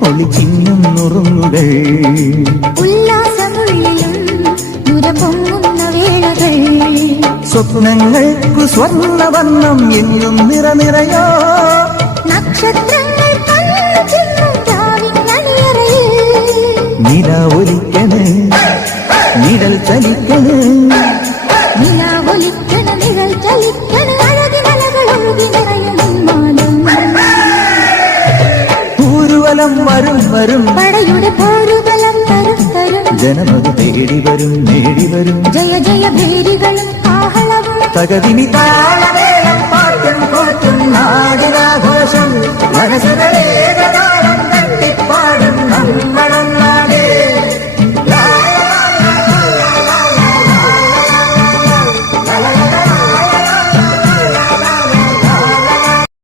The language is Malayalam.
ഒളിച്ചിന്നും നുറുങ്ങുകൾ ഉല്ലാസമുള്ളിലും നുരപൊങ്ങുന്ന വേളകൾ സ്വപ്നങ്ങൾക്കു സ്വർണ്ണവർണ്ണം എങ്ങും നിറനിറയോ നക്ഷത്രങ്ങൾ നില ഒലിക്കണ് നിഴൽ ചലിക്കണ് നിഴൽ ചലിക്കണ് അഴകിനലകളൊഴുകി നിറയും പൂരുവലം വരും വരും പടയുടെ പോരുബലം തരും തരും ജനമത് തേടി വരും നേടി വരും ജയ ജയ ഭേരികളും ആഹളവും തകതിനി താളമേളം പാട്ടും കൂട്ടും നാടിനാഘോഷം മനസ്സുകളെ